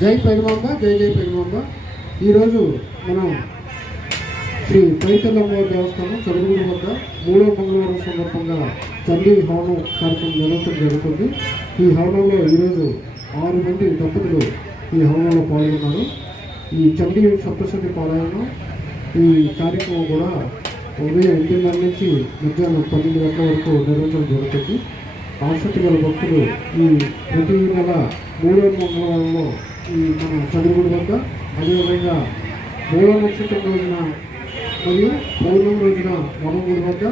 జై పెరుమాంబ జై జై పెరుమాంబ ఈరోజు మనం శ్రీ పైతల్లమ్మవారి దేవస్థానం చదువుగుడి వద్ద మూడో మంగళవారం సందర్భంగా చండీ హవనం కార్యక్రమం నిర్వహించడం జరుగుతుంది. ఈ హవనంలో ఈరోజు ఆరు మంది దంపతులు ఈ హవనంలో పాల్గొన్నారు. ఈ చండీ సప్తశతి పారాయణం ఈ కార్యక్రమం కూడా ఉదయం ఎనిమిదిన్నర నుంచి మధ్యాహ్నం పన్నెండు గంటల వరకు నిర్వహించడం జరుగుతుంది. ఆసక్తి గల భక్తులు ఈ ప్రతి నెల మూడో మంగళవారంలో ఈ మన చంద్రగుడి వద్ద అదేవిధంగా మూడో నక్షత్రం రోజున మరియు పౌర్ణమి రోజున వనగుడి వద్ద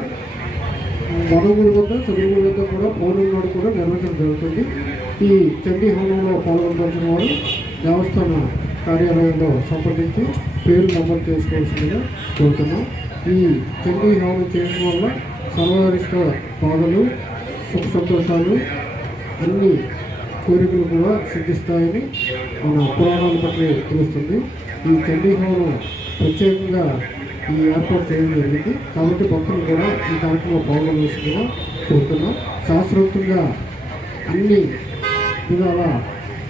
వనగుడి వద్ద చంద్రగుడి వద్ద కూడా పౌర్ణమి నాడు కూడా నిర్వహించడం జరుగుతుంది. ఈ చండీ హోమంలో పాల్గొనవలసిన వారు దేవస్థాన కార్యాలయంలో సంప్రదించి పేరు నమోదు చేసుకోవాల్సిందిగా కోరుతున్నాం. ఈ చండీ హోమం చేయడం వల్ల సర్వరిష్ట బాధలు సుఖ సంతోషాలు అన్నీ కోరికలు కూడా సిద్ధిస్తాయని మన పురాణాల బట్టి తెలుస్తుంది. ఈ చండీ హోమం ప్రత్యేకంగా ఈ ఏర్పాటు చేయడం జరిగింది. కాబట్టి భక్తులు కూడా ఈ కార్యక్రమంలో పాల్గొనవలసిందిగా కోరుతున్నాం శాస్త్రోక్తంగా అన్ని విధాల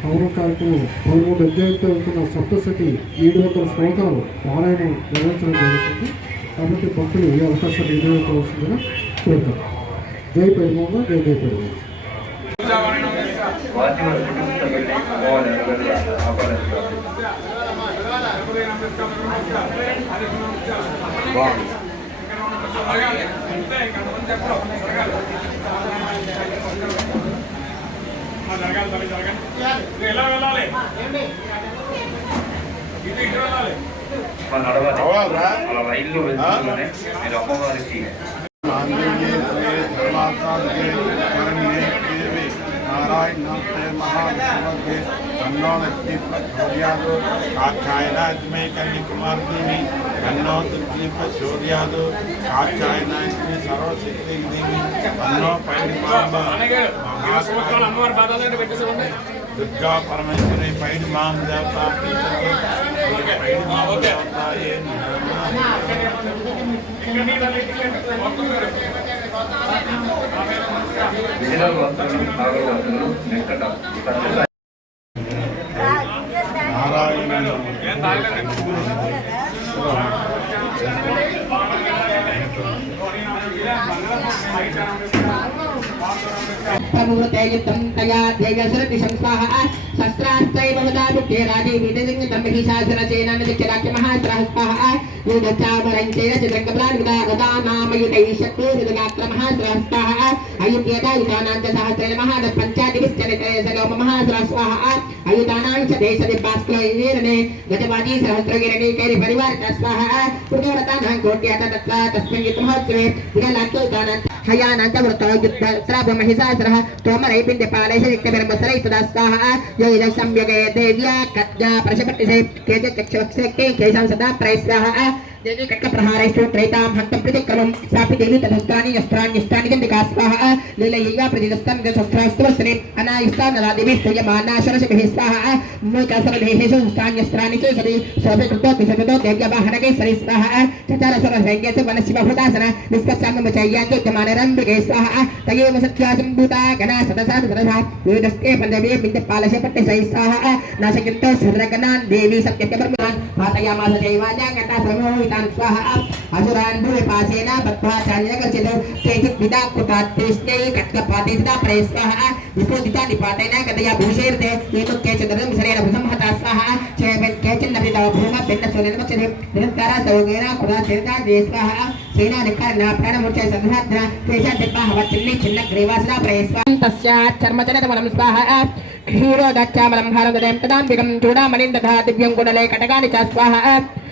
పౌర కార్యక్రమం పదమూడు అధ్యాయంతో వెళ్తున్న సప్తశతి ఏడు వందల శ్లోకాలు పారాయణం నిర్వహించడం జరుగుతుంది. కాబట్టి భక్తులు ఈ అవకాశాన్ని వినియోగించవలసిందిగా కోరుతాం జై పెరుమామ జై జై పెరుమామ వాటి వరకు పుస్తకం పోవాలి ఎవరు ఆపాలి బాగుంది ఎలా వెళ్ళాలి ఇటు ఇటు వెళ్ళాలి మన నడవాలి అవ్వాలిరా? అలా రైల్లో వెళ్తుందనే మీరు అమ్మవారికి शिवाय नमस्ते महाविष्णवे कन्नौ लक्ष्मी प्रचोदयादो काक्षायनात्मे कन्याकुमार देवी कन्नौ तुलसी प्रचोदयादो काक्षायनात्मे सर्वशक्ति देवी कन्नौ पैणिमांबा दुर्गा परमेश्वरी पैणिमां देवता पैणिमां देवता ये नमः విజయవంతులు తయా వెంకట సత్యసాయి सहस्रास्त्रै भवदादित्ये राजे वीतजिङ्ग ब्रह्महि सहस्रसेनानदित्यराख्यमः सहस्रः युगचावरञ्चेन चिदङ्गप्राणुदागदानामयुतैः शक्तिरुदगात्रमः सहस्रः अयुत्येतायुतानां च सहस्रेण महादत् पञ्चादिभिश्चरित्रे सलोमः सहस्रः अयुतानां च देशदिपास्क्लैर्णे गतवादी सहस्रगिरणीकैरि परिवारकस्वः कृतव्रतानां कोट्या तत्र तस्मिन् युतमहोत्सवे विगलाख्ययुतानां హయానంతవృతో యుద్ధమహిషాసురః తోమరైపిండి పాలేశ రిక్తబిరంబసరై సదాస్తాః యైద సంయోగే దేవ్యా కద్యా ప్రశపట్టిషై కేచ చక్షుక్షే కేశాం సదా ప్రయస్యాః देवी कटकप्रहारेषु त्रैतां भक्तं प्रति कलुं सापि देवी तदस्त्राणि यस्त्राण्यस्त्राणि च विकास्वाः लीलयैया प्रतिदस्तं जशस्त्रास्तु वस्त्रे अनायुस्ता नला देवी श्रूयमानाशरशभिः स्वाहा मूलकसमदेहेषु हस्तान्यस्त्राणि च सरि शोभकृतो विषकृतो दैव्यवाहनके सरि स्वाहा चचारसरसैज्ञस्य वनशिवभूतासन निष्कर्षाङ्गमचैयाञ्च उद्यमानरम्बिके स्वाहा तयेव सत्यासम्भूता गणा सदसा सदसा वेदस्ते पन्दवे बिन्दपालशे पट्टसै स्वाहा नाशकिन्तो सद्रगणान् देवी सत्यत्यपरमान् भातयामास जैवान्याङ्गता समो తాన్ స్వాహ అసురాన్ పాసేన బద్ధ్వా చాంజన గచ్చతు తేజుక్ విదా కుటాత్ తేష్ణై కట్క పాతేసిదా ప్రయస్వాహ విపోదితా నిపాతైన కదయా భూషేర్తే ఏకు కేచదరం సరేణ భుసంహతా స్వాహ కేచన్ నభి తవ భూమ భిన్న సునిర్మక్షని నిరంకార భారతదేం తదాంబికం చూడామణిం దధా దివ్యం గుణలే కటకాని చ స్వాహ.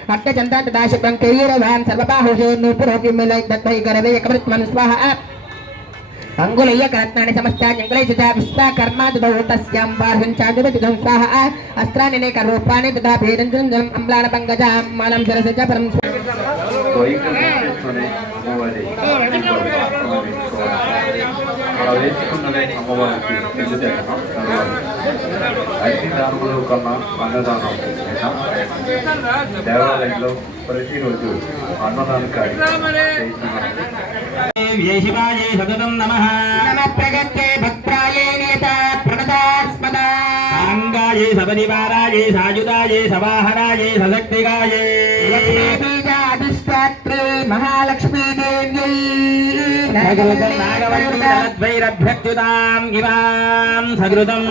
स्वाहा अट्टचन्द्रा तथा शुभ्रं कैरवान् सर्वबाहुषो नूपुरोऽपि मिलय दत्तै करवे एकमृत्मं स्वाहा अङ्गुलय्य करत्नानि समस्तान्यङ्गुलै च विश्वा कर्मा ददौ तस्यां बाह्यं चाजुरतिदं स्वाहा अस्त्राणि करूपाणि तथा भेदञ्जम् अम्लानपङ्कजां मानं सरस च परं వైకుంఠ విశ్వేశ్వరి అమ్మవారి అమ్మవారి అలా వేసుకున్నదే అమ్మవారికి పెళ్లి చేస్తాం అన్ని దానములు కన్నా అన్నదానం దేవాలయంలో ప్రతిరోజు అన్నదాన కార్యక్రమం. నమః. సాంగాయే సపరివారాయే సాయుధాయే సవాహనాయే సశక్తిగాయే. లక్ష్మీబీజాధిష్టాత్రే మహాలక్ష్మీదేవ్యై. సగృతం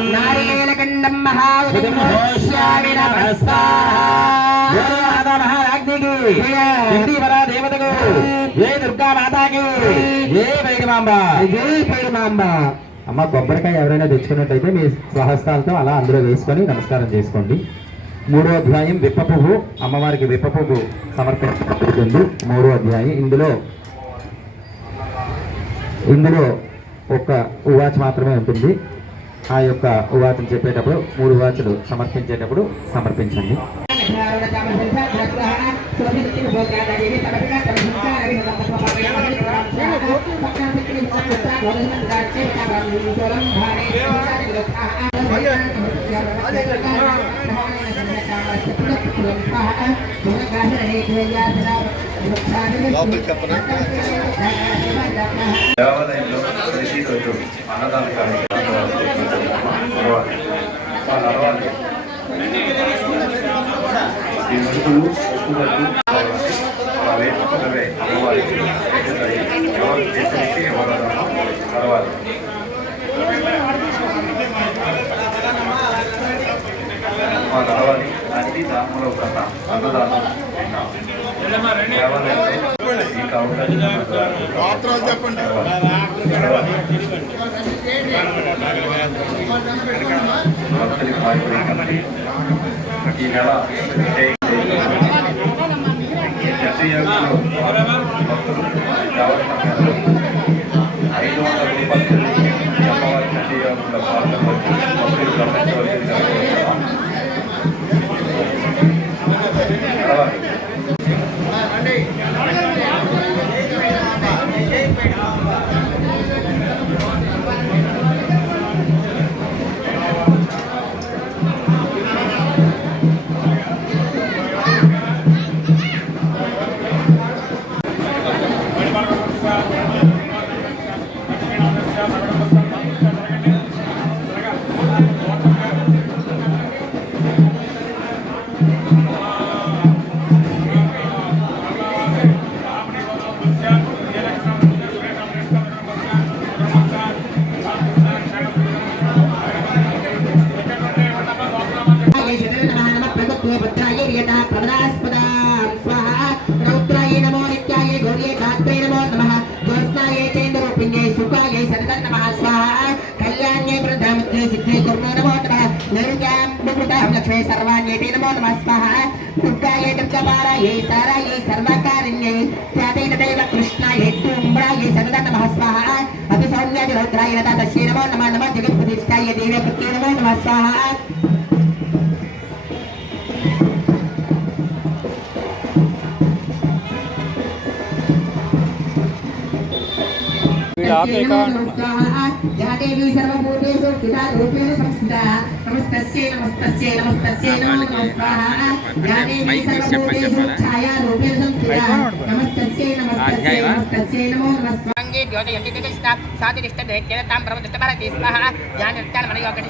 నమస్కారం దేవతకు ఏ దుర్గా మాతాకి ఏ వైరమాంబ జై పైరుమాంబ. అమ్మ కొబ్బరికాయ ఎవరైనా తెచ్చుకున్నట్టయితే మీ స్వహస్తాలతో అలా అందులో వేసుకొని నమస్కారం చేసుకోండి. మూడో అధ్యాయం విప్పపువ్వు. అమ్మవారికి విప్పపువ్వు సమర్పించబడుతుంది. మూడో అధ్యాయం. ఇందులో ఇందులో ఒక ఉవాచ మాత్రమే ఉంటుంది. ఆ యొక్క ఉవాచను చెప్పేటప్పుడు మూడు ఉవాచలు సమర్పించేటప్పుడు సమర్పించండి. దేవాలయంలో ప్రతిరోజు అన్నదాన కార్యక్రమాలు నడవాలి. ఈ ముడుపులు, ఒప్పుదలు అమ్మవారికి ఎవరు ఎవరు మా అన్ని దానంలో కన్నా అన్నదానం మీకు అవకాశం ఈ నెల నమో कृता लक्ष्मी सर्वाण्येते नमो नमः स्वाहा दुर्गायै दुर्गपारायै सारायै सर्वकारिण्यै। ख्याते नदैव कृष्णायै तुम्ब्रायै सदा नमः स्वाहा अपि सौम्यादि रौद्राय रता तस्यै नमो नमः नमः जगत्प्रतिष्ठाय देवे कृत्ये नमो नमः स्वाहा। आप एकांड నమస్తస్యై నమస్తస్యై నమస్తస్యై నమో నమః జ్ఞానేన సర్వభూతేషు ఛాయా రూపేణ స్థిరా. నమస్తస్యై నమస్తస్యై నమస్తస్యై నమో నమః అంగే ద్యోతి యంతి సాధి దిష్ట దైత్యేన తాం బ్రహ్మ దిష్ట భారతి స్వాహ జ్ఞాన నిత్యాన మన యోగటి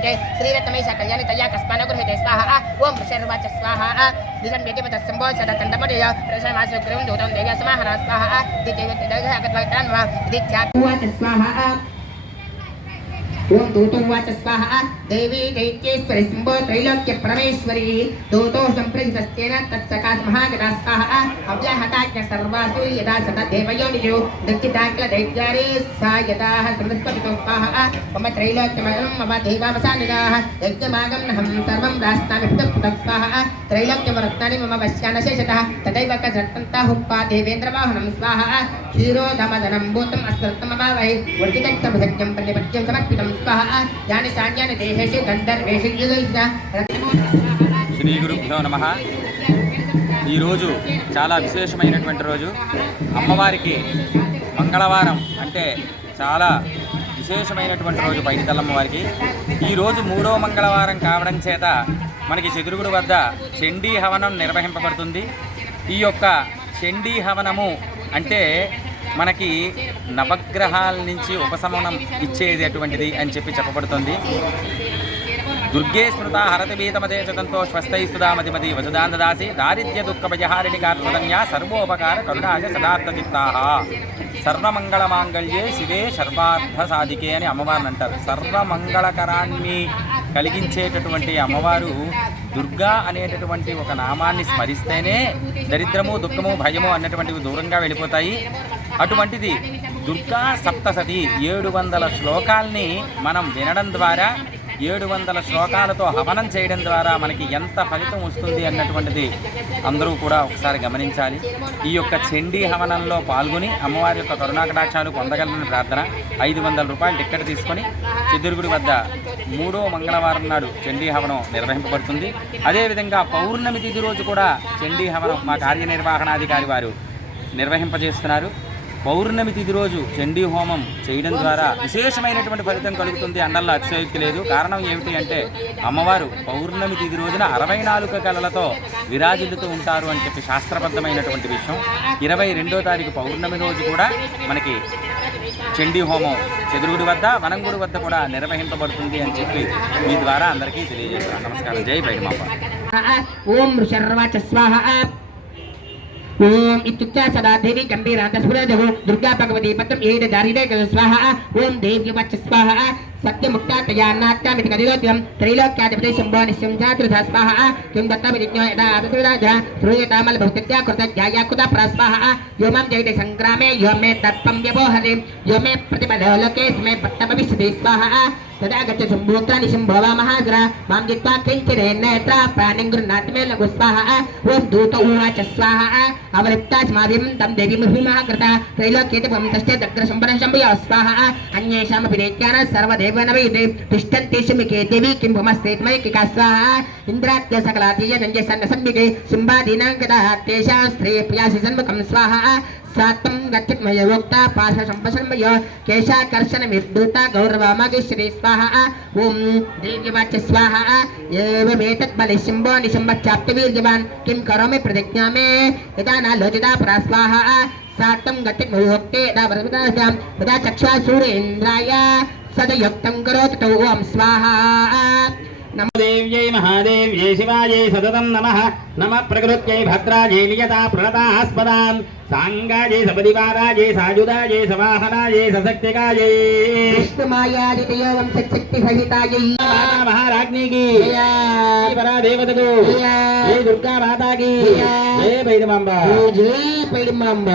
మాలామం లాలభం గజం శ్రీరత్నమేష కళ్యాణి తయా కస్మాన గృహతే స్వాహ ఓం వృషర్వాచ స్వాహ దిశం వ్యతిపత సంభో సద తండపదయ దూతం దేవ్య సమాహర స్వాహ దిదేవ తిదగ అగత్వైతాన్ వా స్వాహ ఓం దూతోవాచ స్వాహ దేవీ దైత్యేశ్వరి శంభో త్రైలోక్య పరమేశ్వరి. దూతో సంప్రదితస్తేన తత్సకాశ మహాగరాస్తాః అవ్యాహతాజ్ఞ సర్వాసు యదా సత దేవయోనియు. దక్షితాగ్ల దైత్యారే సా యదాః సంస్పతితోస్తాః మమ త్రైలోక్యమయం మమ దైవావసానినాః యజ్ఞమాగం నహం సర్వం రాస్తామి పుటక్తాః త్రైలోక్యమరత్నాని మమ వశ్యానశేషతః తదైవ కజత్తంతా హుప్పా దేవేంద్రవాహనం స్వాహ. క్షీరోదమదనం భూతం అశ్వత్తమభావై వర్జితం సభజజ్ఞం ప్రతిపత్యం సమర్పితం స్వాహ. యాని సాన్యాని దేహ శ్రీ గురుభ్యో నమ. ఈరోజు చాలా విశేషమైనటువంటి రోజు. అమ్మవారికి మంగళవారం అంటే చాలా విశేషమైనటువంటి రోజు పైడితల్లమ్మ వారికి ఈరోజు మూడో మంగళవారం కావడం చేత మనకి చెదురుగుడు వద్ద చండీ హవనం నిర్వహింపబడుతుంది. ఈ యొక్క చండీ హవనము అంటే మనకి నవగ్రహాల నుంచి ఉపశమనం ఇచ్చేది అటువంటిది అని చెప్పి చెప్పబడుతుంది. దుర్గే స్మృత హరతభీతమదే చతంతో స్వస్థై సుధామతిమతి వసుదాందాసి దారిద్ర్య దుఃఖ భయహారిణి కార్పదన్యా సర్వోపకార కరుణాశ సదార్థచిత్తా సర్వమంగళమాంగళ్యే శివే సర్వార్థ సాధికే అని అమ్మవారిని అంటారు. సర్వమంగళకరాన్ని కలిగించేటటువంటి అమ్మవారు దుర్గా అనేటటువంటి ఒక నామాన్ని స్మరిస్తేనే దరిద్రము దుఃఖము భయము అన్నటువంటివి దూరంగా వెళ్ళిపోతాయి. అటువంటిది దుర్గా సప్తసతి ఏడు వందల శ్లోకాల్ని మనం వినడం ద్వారా ఏడు వందల శ్లోకాలతో హవనం చేయడం ద్వారా మనకి ఎంత ఫలితం వస్తుంది అన్నటువంటిది అందరూ కూడా ఒకసారి గమనించాలి. ఈ యొక్క చండీ హవనంలో పాల్గొని అమ్మవారి యొక్క కరుణాకటాక్షాలు పొందగలని ప్రార్థన. ఐదు వందల రూపాయలు టిక్కెట్ తీసుకొని చిదురుగుడి వద్ద మూడో మంగళవారం నాడు చండీ హవనం నిర్వహింపబడుతుంది. అదేవిధంగా పౌర్ణమి తిథి రోజు కూడా చండీ హవనం మా కార్యనిర్వహణాధికారి వారు నిర్వహింపజేస్తున్నారు. పౌర్ణమి తిథి రోజు చండీ హోమం చేయడం ద్వారా విశేషమైనటువంటి ఫలితం కలుగుతుంది అండల్లో అతిశయోక్తి లేదు. కారణం ఏమిటి అంటే అమ్మవారు పౌర్ణమి తిథి రోజున అరవై నాలుగు కళలతో విరాజిల్లుతూ ఉంటారు అని చెప్పి శాస్త్రబద్ధమైనటువంటి విషయం. ఇరవై రెండో తారీఖు పౌర్ణమి రోజు కూడా మనకి చండీ హోమం చెదురుగుడి వద్ద వనంగుడి వద్ద కూడా నిర్వహింపబడుతుంది అని చెప్పి మీ ద్వారా అందరికీ తెలియజేస్తున్నాను నమస్కారం. జై బైడమాప ఓం స్వాహ. ఓం ఇత్యుక్త సదా దేవి గంభీరాంత స్ఫురదవు దుర్గా భగవతి పత్రం ఏద దారిదే స్వాహ. ఓం దేవి వచ్చ స్వాహ. సత్యముక్తాతయాన్నాత్యామితి కదిలోత్యం త్రైలోక్యాధిపతి శంభో నిశ్యం స్వాహ. కిం దత్తమిజ్ఞో యదా అభిరాజ శ్రూయతామల భౌతిత్యా కృత ధ్యాయా కృత ప్రస్వాహ. యో మాం జయతే సంగ్రామే యో మే దర్పం వ్యవోహరి. యో మే ప్రతిపదలోకే స్మే పట్టమవిశతి స్వాహ. तदा गच्छ सम्भूत्रा निशम्भवा महाग्र मां जित्वा किञ्चिरे नेत्र प्राणिं गृह्णाति मे लघु स्वाहा ॐ दूत उवाच स्वाहा अवलिप्ता स्माभिं तं देवीं भीमः कृता त्रैलोक्येति तस्य दग्र सम्पन्न शम्भयो स्वाहा अन्येषामपि दैत्यान सर्वदेव नवयुते तिष्ठन्ति शुमिके देवी किं भुमस्तेत्मयिका स्वाहा इंद्रादीय सिंबा दीनाक्री प्रयासी सन्मुखम स्वाहा। सायोक्ता पाश संपय केशाकर्षण विदूता गौरव मगिश्री स्वाहा। ओं दीर्घवाच स्वाहा। एवेतबल शिंबो निशंब चाप्तवीर्जवान किं कौमी प्रतिज्ञा मे यदा न लोचिता पर स्वाहा। सातम गतिमुहूर्ते यदा चक्षा सूर्य इंद्राय सद करो तौ ओं स्वाहा। దేవ్యై మహాదేవ్యై శివాయై సతతం నమ. నమ ప్రకృత్యై భద్రాజై నియతా ప్రణతాస్పదాం సాంగాజై సపదివారాజై సాయుధాజై సవాహనాజై సశక్తికాజై విష్ణుమాయాదితయో వంశక్తి సహితాయై మహారాజ్ఞికి. పరాదేవతకు. జై దుర్గా మాతాకి. జై భైరమాంబ జై పైడిమాంబ.